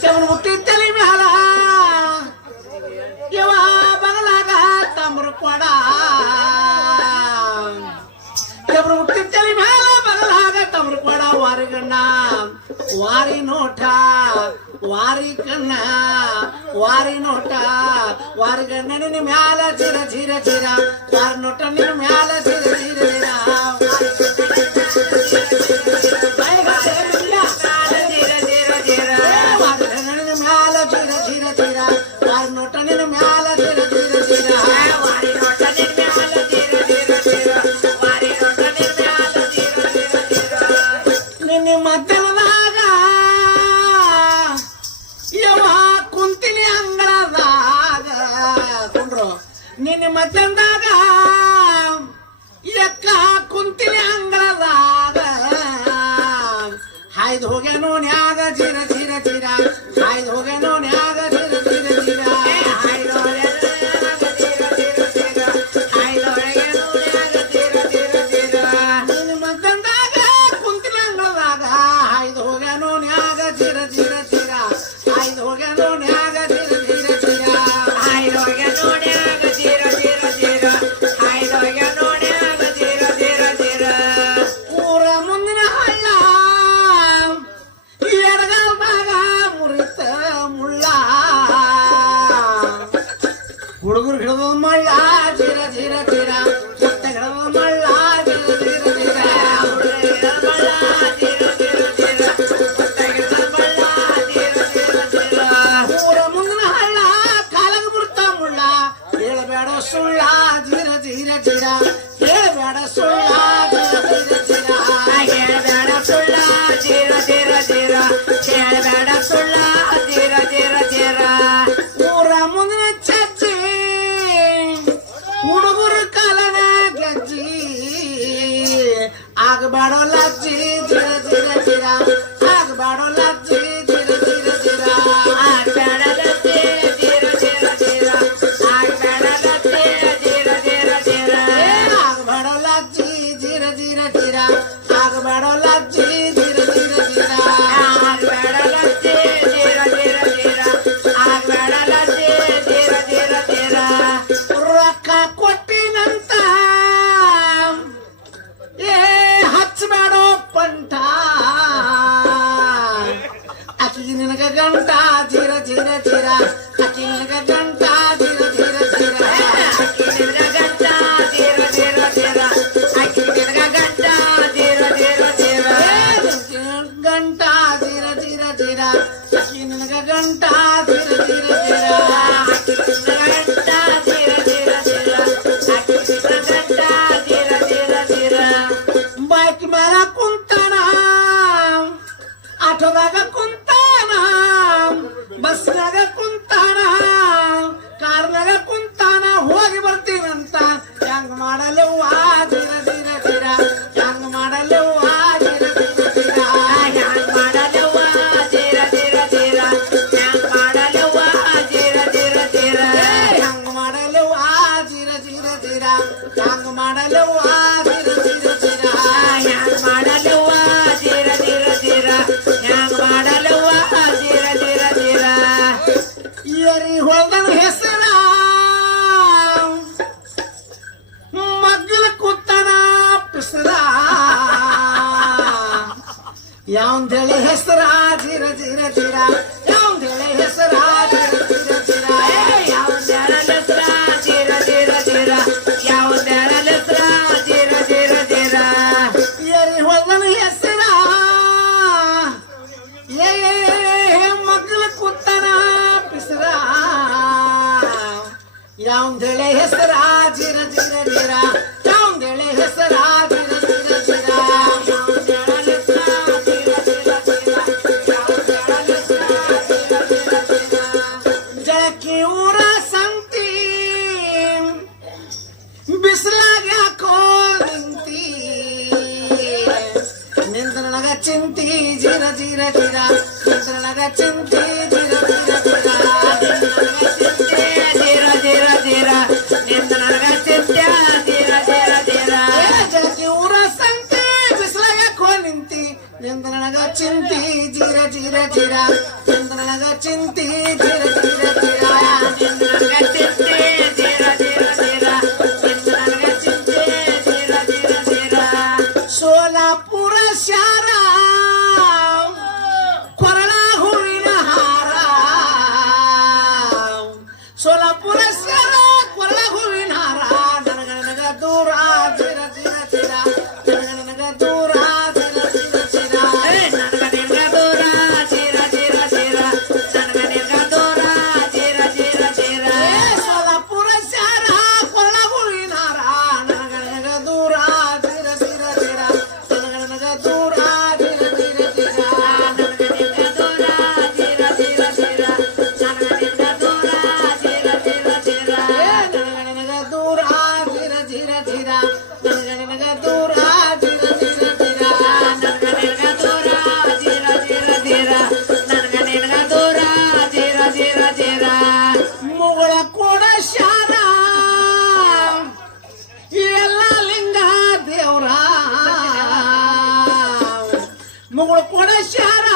చెవులు ముట్టి తలి మేళ ఇవా బగలాగా తమ్ముడు కూడా చెవులు ముట్టి తలి మేళ బగలాగా తమ్ముడు కూడా వారి కన్నా వారి నోట వారి కన్నా వారి నోట వారి కన్నా నిన్ను మేళ చిర చిర చిర వారి నోట నిన్ను మేళ చిర చిర చిర ನಿನ್ನ ಮತ್ತಂದಾಗ ಎಕ್ಕ ಕುಂತಿನಿ ಅಂಗಳದಾಗ ಹಾಯ್ದು ಹೋಗ್ಯಾನೋ ನ್ಯಾಗ ಚಿರ ಚಿರ ಚಿರ ಹಾಯ್ದು ಹೋಗ್ಯಾನೋ ನ್ಯಾಗ ಚಿರ ಚಿರ ಚಿರ ಹಾಯ್ದು ನಿನ್ನ ಮತ್ತಂದಾಗ ಕುಂತಿನಿ ಅಂಗಳದಾಗ ಹಾಯ್ದು ಹೋಗ್ಯಾನೋ ನ್ಯಾಗ ಚಿರ ಚಿರ ಚಿರ ಹಾಯ್ದು ಹೋಗ್ಯಾನೋ ನ್ಯಾಗ ಚಿರ ಚಿರ ಚಿರ ಹಾಯ್ದು ಹೋಗ್ಯಾನೋ ಹುಡುಗರು ಹಿಡಿದ ಮಳ್ಳ ಚಿರ ಚಿರ ಚಿರ ಮತ್ತೆ ಹಿಡಿದ ಮಳ್ಳ ಚಿರ ಚಿರ ಚಿರ ಊರ ಮುಂದಿನ ಹಳ್ಳ ಕಾಲಗ ಬಿಡ್ತ ಮುಳ್ಳ ಹೇಳಬೇಡ ಸುಳ್ಳ ಚಿರ ಚಿರ ಚಿರ ಹೇಳಬೇಡ ಸುಳ್ಳ ಚಿರ ಚಿರ ಹೇಳಬೇಡ ಸುಳ್ಳ ಚಿರ ಚಿರ ಚಿರ ಹೇಳಬೇಡ ಸುಳ್ಳ ಚಿರ ಚಿರ ಚಿರ ಊರ ಮುಂದಿನ ಹುಡುಗರು ಕಾಲನ ಗಜ್ಜಿ ಆಗಬಾಡೋ ಲಜ್ಜಿ ಚಿರ ಚಿರ ಚಿರ ಆಗಬಾಡೋ ಲಜ್ಜಿ ಚಿರ ಚಿರ ಚಿರ ಆಗಬೇಡ ಲಜ್ಜಿ ಚಿರ ಚಿರ ಚಿರ ಆಗಬೇಡ ಲಜ್ಜಿ ಚಿರ ಚಿರ ಚಿರ ಆಗಬಾಡೋ ಲಜ್ಜಿ ಚಿರ ಚಿರ ಚಿರ ಆಗಬಾಡೋ ಲಜ್ಜಿ ಚಿರ ಚಿರ ಚಿರ ಆಗಬೇಡ ಲಜ್ಜಿ ಚಿರ ಚಿರ ಚಿರ ಆಗಬೇಡ ಲಜ್ಜಿ ಚಿರ ಚಿರ ಚಿರ ರೊಕ್ಕ ಕೊಟ್ಟಿನಂತ ಏ ಹಚ್ಚಬೇಡೋ ಪಂಟ ಅಕ್ಕಿ ನಿನಗ ಗಂಟ ಚಿರ ಚಿರ ಚಿರ ಅಕ್ಕಿ ನಿನಗ ಗಂಟ ಚಿರ ಚಿರ ಚಿರ ಅಕ್ಕಿ ನಿನಗ ಗಂಟ ಚಿರ ಚಿರ ಚಿರ ಅಕ್ಕಿ ನಿನಗ ಗಂಟ ಚಿರ ಚಿರ ಚಿರ ಗಂಟ ಚಿರ ಚಿರ ಚಿರ ಅಕ್ಕಿ ನಿನಗ ಗಂಟ ಚಿರ ಚಿರ ಚಿರ ಅಕ್ಕಿ ನಿನಗ ಗಂಟ ಚಿರ ಚಿರ ಚಿರ ಅಕ್ಕಿ ನಿನಗ ಗಂಟ ಚಿರ ಚಿರ ಚಿರ ಬೈಕ್ ಮೇಲೆ ಕುಂತಾನ ಆಟೋದಾಗ ಕುಂತಾನ ಬಸ್ನಾಗ ಕುಂತಾನ ಕಾರ್ನಾಗ ಕುಂತಾನ ಹೋಗಿ ಬರ್ತೀನಂತ ಹೆಂಗ್ ಮಾಡಲೆವ್ವ ಚಿರ ಚಿರ ಚಿರ ಹೆಂಗ್ ಮಾಡಲೆವ್ವ ಚಿರ ಚಿರ ಚಿರ ಹೆಂಗ್ ಮಾಡಲೆವ್ವ ಚಿರ ಚಿರ ಚಿರ ಹೆಂಗ್ ಮಾಡಲೆವ್ವ ಚಿರ ಚಿರ ಚಿರ ಹೆಂಗ್ ಮಾಡಲೆವ್ವ ಚಿರ ಚಿರ ಚಿರ ಹೆಂಗ್ ಮಾಡಲೆವ್ವ ಚಿರ ಚಿರ ಚಿರ ಹೆಂಗ್ ಮಾಡಲೆವ್ವ ಚಿರ ಚಿರ ಚಿರ ಹೆಂಗ್ ಮಾಡಲೆವ್ವ ಚಿರ ಚಿರ ಚಿರ ಎರಿ ಹೊಲ್ದನ ಹೆಸರ ಮಗ್ಗಲ ಕೂತನ ಪಿಸರ ಯಾವಂದೇಳಿ ಹೆಸರ ಚಿರ ಚಿರ ಚಿರ ಯಾವಂದೇಳಿ ಹೆಸರ ಚಿರ ಚಿರ ಚಿರ ಯಾವಂದೇಳ ಹೆಸರ ಚಿರ ಚಿರ ಚಿರ ಯಾವಂದೇಳ ಹೆಸರ ಚಿರ ಚಿರ ಚಿರ ಎರಿ ಹೊಲ್ದನ ಹೆಸರ ಏ ಮಗ್ಗಲ ಕೂತನ ಪಿಸರ ಯಾವಂದೇಳಿ ಹೆಸರ ಚಿರ ಚಿರ ಚಿರ ಯಾವಂದೇಳಿ ಹೆಸರ ಚಿರ ಚಿರ ಚಿರ ಯಾವಂದೇಳ ಹೆಸರ ಚಿರ ಚಿರ ಚಿರ ಯಾವಂದೇಳ ಹೆಸರ ಚಿರ ಚಿರ ಚಿರ ಜಳಕಿ ಊರ ಸಂತಿ ಬಿಸಿಲಾಗ ಯಾಕೋ ನಿಂತಿ ನಿಂದ್ರನಗ ಚಿಂತಿ ಚಿರ ಚಿರ ಚಿರ ನಿಂದ್ರನಗ ಚಿಂತಿ ಚಿರ ಚಿರ ಚಿರ ನಿಂದ್ರನಗ ಚಿಂತಿ ಚಿರ ಚಿರ ಧೀರ ನಿಂತ ನನಗ ಚಿಂತ್ಯ ಧೀರ ಧೀರ ಧೀರ ಜಗತಿ ಊರ ಸಂತೆ ಬಿಸಿಲಾಗ ಕೋ ನಿಂತಿ ನಿಂತ ನನಗ ಚಿಂತಿ ಧೀರ ಧೀರ ಧೀರ ನಿಂತ ನನಗ ಚಿಂತಿ ಧೀರ ಧೀರ ಧೀರ ನಿಂತ ನನಗ ಚಿಂತಿ ಧೀರ ಧೀರ ಧೀರ ನಿಂತ ನನಗ ಚಿಂತಿ ಧೀರ ಧೀರ ಧೀರ ಸೋಲಾಪುರ ಶಾರ ಕೊರಳ ಹೂವಿನ ಹಾರ ಸೋಲಾಪುರ ಶಾರ ಕೊರಳ ಹೂವಿನ ಹಾರ ನನಗ ನನಗ ದೂರ ಧೀರ ಧೀರ ಧೀರ ನನಗ ನನಗ ದೂರ ಧೀರ ಧೀರ ಧೀರ ನನಗ ನಿನಗ ದೂರ ಧೀರ ಧೀರ ಧೀರ ನನಗ ನಿನಗ ದೂರ ಧೀರ ಧೀರ ಧೀರ ಸೋಲಾಪುರ ಶಾರ ಕೊರಳ ಹೂವಿನ ಹಾರ ನನಗ ನನಗ ದೂರ ಧೀರ ಧೀರ ಧೀರ ನನಗ ನನಗ ದೂರ ಧೀರ ಧೀರ ಧೀರ ನನಗ ನಿನಗ ದೂರ ಧೀರ ಧೀರ ಧೀರ ನನಗ ನಿನಗ ದೂರ ಧೀರ ಧೀರ ಧೀರ ನನಗ ನನಗ ದೂರ ಧೀರ ಧೀರ ಧೀರ ನನಗ ನಿನಗ ದೂರ ಧೀರ ಧೀರ ಧೀರ ನನಗ ನಿನಗ ದೂರ ಧೀರ ಧೀರ ಧೀರ ನನಗ ನಿನಗ ದೂರ ಧೀರ ಧೀರ ಧೀರ ಮುಗಳ ಕೂಡ ಶಾರ ಎಲ್ಲ ಲಿಂಗ ದೇವ್ರ ಮುಗಳು ಕೂಡ ಶಾರ